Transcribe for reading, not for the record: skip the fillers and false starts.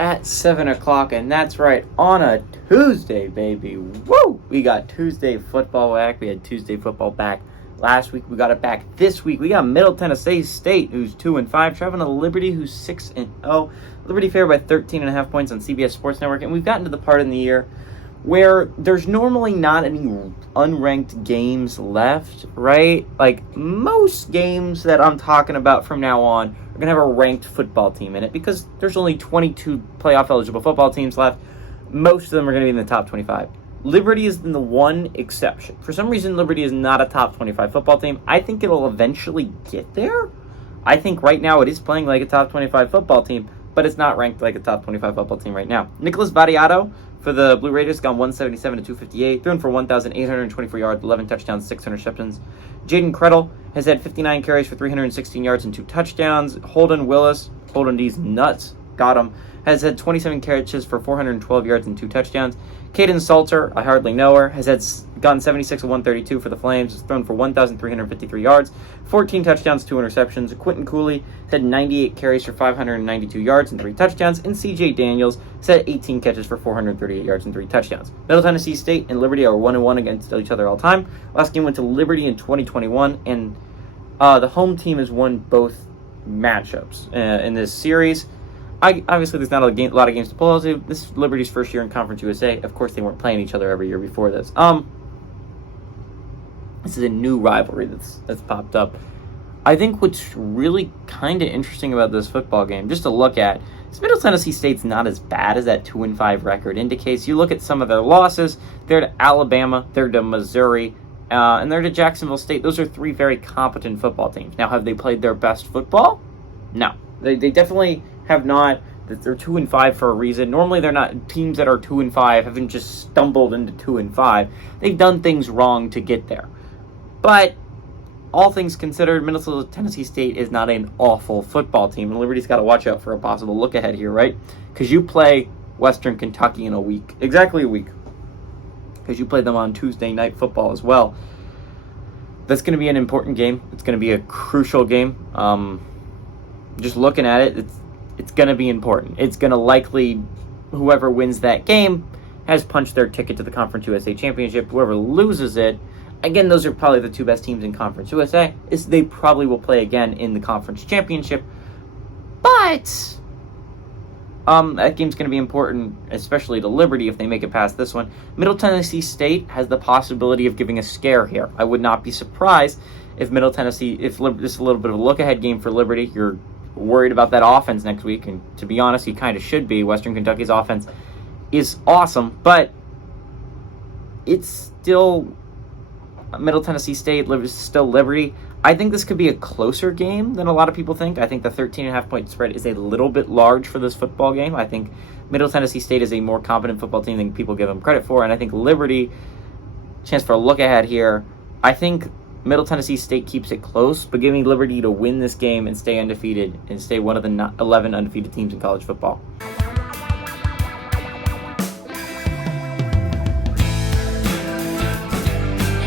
at 7 o'clock, and that's right, on a Tuesday, baby. Woo! We got Tuesday football back. We had Tuesday football back last week. We got it back this week. We got Middle Tennessee State, who's 2-5, traveling to Liberty, who's 6-0. Liberty favored by 13.5 points on CBS Sports Network, and we've gotten to the part in the year where there's normally not any unranked games left, right? Like, most games that I'm talking about from now on are going to have a ranked football team in it because there's only 22 playoff-eligible football teams left. Most of them are going to be in the top 25. Liberty is the one exception. For some reason, Liberty is not a top 25 football team. I think it'll eventually get there. I think right now it is playing like a top 25 football team, but it's not ranked like a top 25 football team right now. Nicholas Vattiato for the Blue Raiders gone 177 to 258, thrown for 1,824 yards, 11 touchdowns, 6 interceptions. Jaden Credle has had 59 carries for 316 yards and 2 touchdowns. Holden Willis, Holden D's nuts, got him, has had 27 catches for 412 yards and 2 touchdowns. Caden Salter, I hardly know her, has gone 76 of 132 for the Flames, has thrown for 1,353 yards, 14 touchdowns, 2 interceptions. Quentin Cooley has had 98 carries for 592 yards and 3 touchdowns, and CJ Daniels has had 18 catches for 438 yards and 3 touchdowns. Middle Tennessee State and Liberty are 1-1 against each other all time. Last game went to Liberty in 2021, and the home team has won both matchups in this series. Obviously, there's not a lot of games to pull out to. This is Liberty's first year in Conference USA. Of course, they weren't playing each other every year before this. This is a new rivalry that's popped up. I think what's really kind of interesting about this football game, just to look at, is Middle Tennessee State's not as bad as that 2-5 record indicates. You look at some of their losses. They're to Alabama, they're to Missouri, and they're to Jacksonville State. Those are 3 very competent football teams. Now, have they played their best football? No. They definitely have not. They're 2-5 for a reason. Normally, they're not teams that are 2-5 haven't just stumbled into 2-5. They've done things wrong to get there. But all things considered, Middle Tennessee State is not an awful football team, and Liberty's got to watch out for a possible look ahead here, right? Because you play Western Kentucky in a week, exactly a week, because you play them on Tuesday Night Football as well. That's going to be an important game. It's going to be a crucial game. Just looking at it, it's going to be important. It's going to likely, whoever wins that game has punched their ticket to the Conference USA Championship. Whoever loses it, again, those are probably the 2 best teams in Conference USA. They probably will play again in the Conference Championship. But that game's going to be important, especially to Liberty if they make it past this one. Middle Tennessee State has the possibility of giving a scare here. I would not be surprised if Middle Tennessee, if this is a little bit of a look-ahead game for Liberty. You're worried about that offense next week, and to be honest, you kind of should be. Western Kentucky's offense is awesome, but it's still Middle Tennessee State, still Liberty. I think this could be a closer game than a lot of people think. I think the 13.5 point spread is a little bit large for this football game. I think Middle Tennessee State is a more competent football team than people give them credit for, and I think Liberty, chance for a look ahead here, I think Middle Tennessee State keeps it close, but giving Liberty to win this game and stay undefeated and stay one of the 11 undefeated teams in college football.